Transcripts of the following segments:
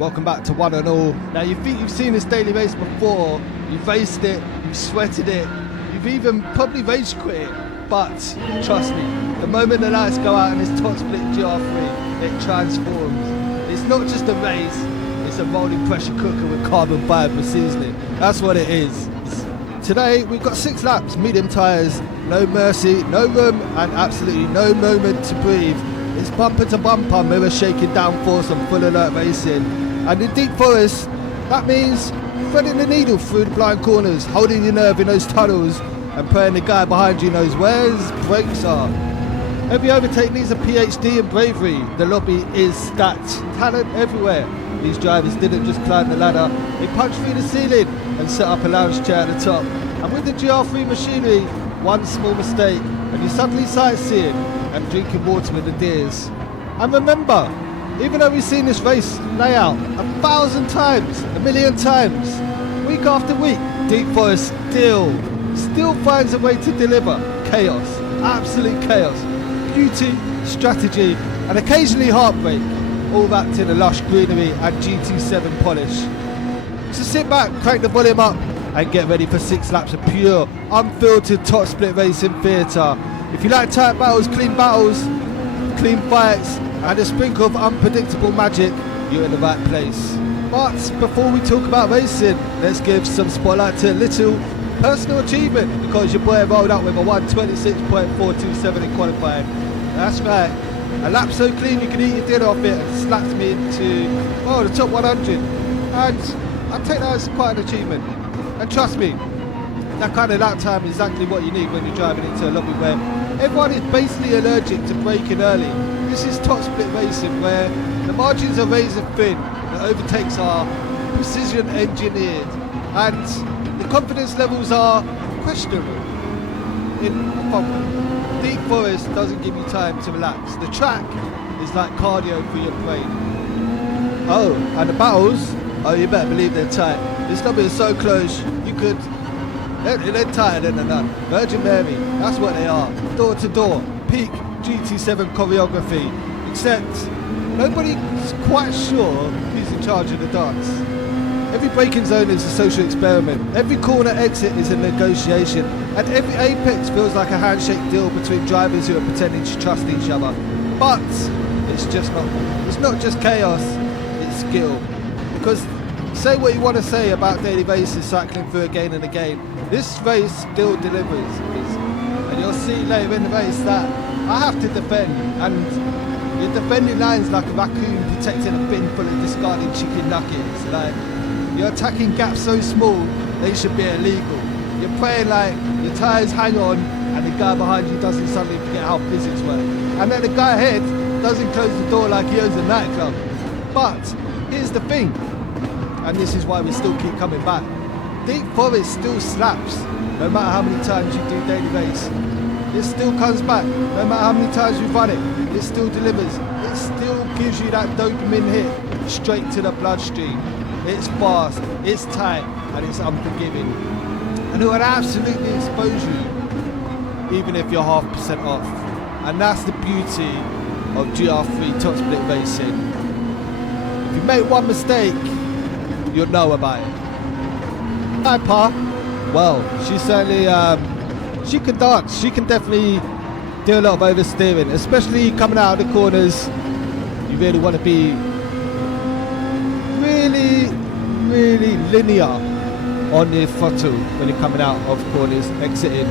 Welcome back to One and All. Now you think you've seen this daily race before, you've raced it, you've sweated it, you've even probably rage quit it, but trust me, the moment the lights go out in this top split Gr.3, it transforms. It's not just a race, it's a rolling pressure cooker with carbon fibre seasoning. That's what it is. Today we've got 6 laps, medium tyres, no mercy, no room and absolutely no moment to breathe. It's bumper to bumper, mirror shaking downforce and full alert racing. And in deep forest, that means threading the needle through the blind corners, holding your nerve in those tunnels and praying the guy behind you knows where his brakes are. Every overtake needs a PhD in bravery. The lobby is stacked, talent everywhere. These drivers didn't just climb the ladder, they punched through the ceiling and set up a lounge chair at the top. And with the Gr.3 machinery, one small mistake and you're suddenly sightseeing and drinking water with the deers. And remember, even though we've seen this race layout 1,000 times, 1,000,000 times, week after week, Deep Forest still finds a way to deliver chaos, absolute chaos, beauty, strategy, and occasionally heartbreak, all wrapped in a lush greenery and GT7 polish. So sit back, crank the volume up, and get ready for 6 laps of pure, unfiltered top split racing theatre. If you like tight battles, clean fights, and a sprinkle of unpredictable magic, you're in the right place. But before we talk about racing, let's give some spotlight to a little personal achievement, because your boy rolled up with a 1:26.427 in qualifying. That's right, a lap so clean you can eat your dinner off it, and slapped me into the top 100. And I take that as quite an achievement. And trust me, that kind of lap time is exactly what you need when you're driving into a lobby where everyone is basically allergic to braking early. This is top split racing where the margins are razor thin, the overtakes are precision engineered, and the confidence levels are questionable. Deep Forest doesn't give you time to relax. The track is like cardio for your brain. Oh, and the battles, you better believe they're tight. This lobby is so close, you could... They're tighter than a nun. Virgin Mary, that's what they are. Door to door, peak GT7 choreography. Except, nobody's quite sure who's in charge of the dance. Every braking zone is a social experiment. Every corner exit is a negotiation. And every apex feels like a handshake deal between drivers who are pretending to trust each other. But, it's not just chaos, it's skill. Because, say what you want to say about daily races cycling through again and again, this race still delivers. And you'll see later in the race that I have to defend, and you're defending lines like a raccoon detecting a bin full of discarded chicken nuggets. Like, you're attacking gaps so small they should be illegal. You're praying like your tyres hang on and the guy behind you doesn't suddenly forget how physics work. And then the guy ahead doesn't close the door like he owns a nightclub. But here's the thing, and this is why we still keep coming back. Deep Forest still slaps, no matter how many times you do daily race. It still comes back, no matter how many times you run it. It still delivers. It still gives you that dopamine hit straight to the bloodstream. It's fast, it's tight, and it's unforgiving. And it will absolutely expose you, even if you're 0.5% off. And that's the beauty of Gr.3 top split racing. If you make one mistake, you'll know about it. Piper, well, she certainly, she can dance. She can definitely do a lot of oversteering, especially coming out of the corners. You really want to be really linear on the throttle when you're coming out of corners, exiting.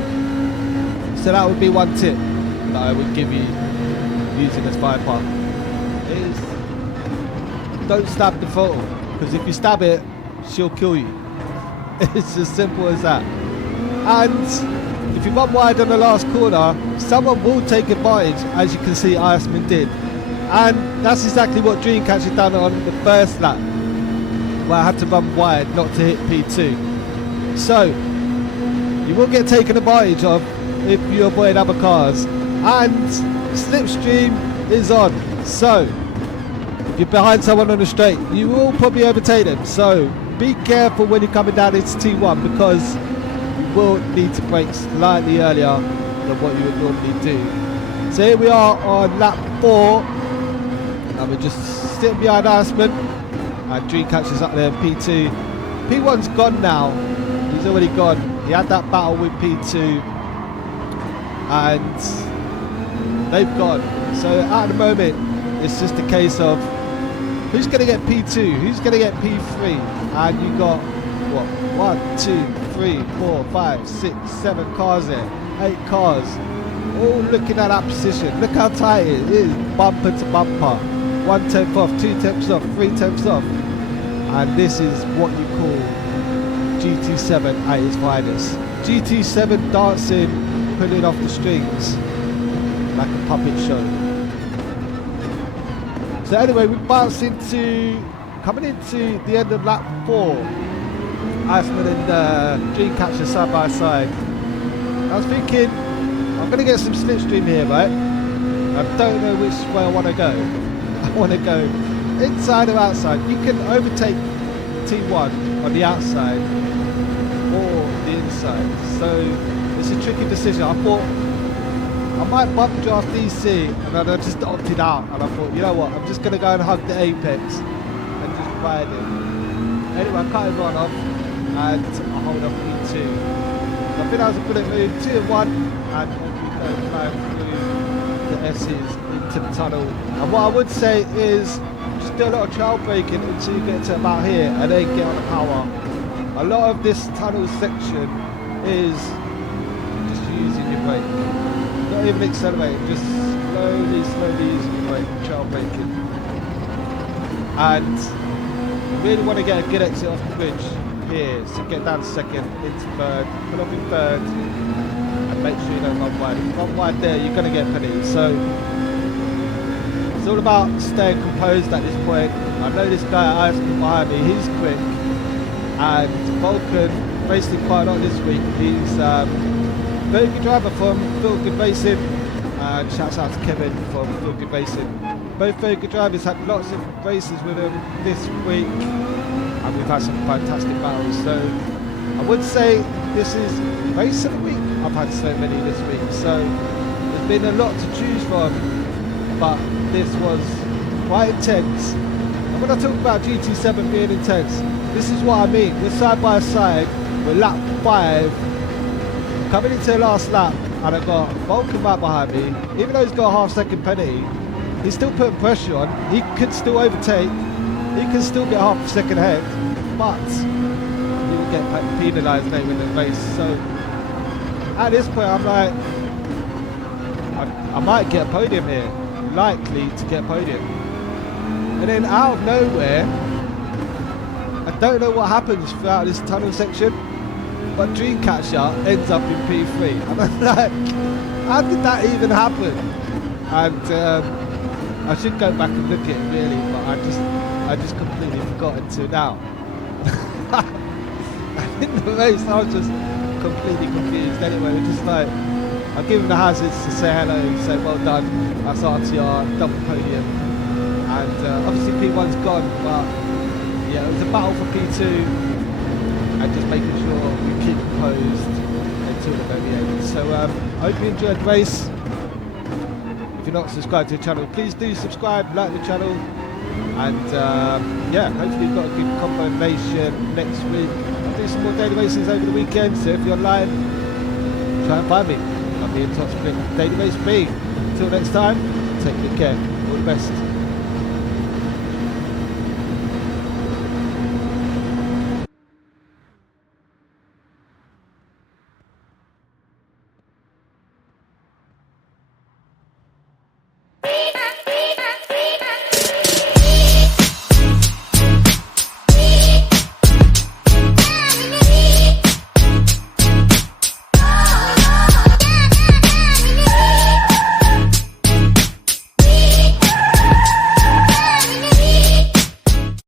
So that would be one tip that I would give you using this Viper, is don't stab the throttle, because if you stab it, she'll kill you. It's as simple as that. And if you run wide on the last corner, someone will take advantage, as you can see Iceman did. And that's exactly what Dreamcatcher had done on the first lap, where I had to run wide not to hit P2. So, you will get taken advantage of if you avoid other cars. And slipstream is on. So, if you're behind someone on the straight, you will probably overtake them. So, be careful when you're coming down into T1, because you will need to brake slightly earlier than what you would normally do. So here we are on lap 4. And we're just sitting behind Iceman. And Dreamcatcher's up there in P2. P1's gone now. He's already gone. He had that battle with P2 and they've gone. So at the moment, it's just a case of who's going to get P2, who's going to get P3, and you got what? 1, 2, 3, 4, 5, 6, 7 cars there, 8 cars, all looking at that position. Look how tight it is, bumper to bumper, 1/10 off, 2/10 off, 3/10 off, and this is what you call GT7 at its finest. GT7 dancing, pulling off the strings like a puppet show. So anyway, we bounce coming into the end of lap 4. Iceman and Dreamcatcher side by side. I was thinking, I'm going to get some slipstream here, right? I don't know which way I want to go. I want to go inside or outside. You can overtake T1 on the outside or the inside. So it's a tricky decision. I thought I might bump draft DC, and then I just opted out, and I thought, you know what, I'm just going to go and hug the apex and just ride it. Anyway, I cut everyone off and I hold up E2. So I think that was a brilliant move, 2 and 1, and we go flying through the S's into the tunnel. And what I would say is just do a lot of trail braking until you get to about here and then get on the power. A lot of this tunnel section is just using your brake. Not even accelerating, just slowly using your brake, trail braking. And you really want to get a good exit off the bridge here, so get down to second, into third, pull up in third, and make sure you don't run wide. If you run wide there, you're going to get penalties. So it's all about staying composed at this point. I know this guy at Iceman behind me, he's quick, and VULCAN racing quite a lot this week. He's very good driver from VULCAN Racing, and shouts out to Kevin from VULCAN Racing. Both very good drivers, had lots of races with them this week, and we've had some fantastic battles. So I would say this is race of the week. I've had so many this week, so there's been a lot to choose from, but this was quite intense. And when I talk about GT7 being intense, this is what I mean. We're side by side, we're lap 5, coming into the last lap, and I've got VULCAN right behind me. Even though he's got a half-second penalty, he's still putting pressure on. He could still overtake, he can still get half a second ahead, but he will get penalised later in the race. So at this point, I'm like, I might get a podium here, likely to get a podium. And then out of nowhere, I don't know what happens throughout this tunnel section, but Dreamcatcher ends up in P3. And I'm like, how did that even happen? And I should go back and look at it really, but I just completely forgot until now. In the race, I was just completely confused. Anyway, we're just like, I'll give him the hazards to say hello, say well done. That's RTR, double podium. And obviously P1's gone, but yeah, it was a battle for P2, and just making sure we keep composed until the very end. So I hope you enjoyed the race. If you're not subscribed to the channel, please do subscribe, like the channel, and yeah, hopefully you've got a good combination next week. I'll do some more daily races over the weekend, so if you're online, try and find me. I'll be in Top Split Daily Race B. Until next time, take good care. All the best.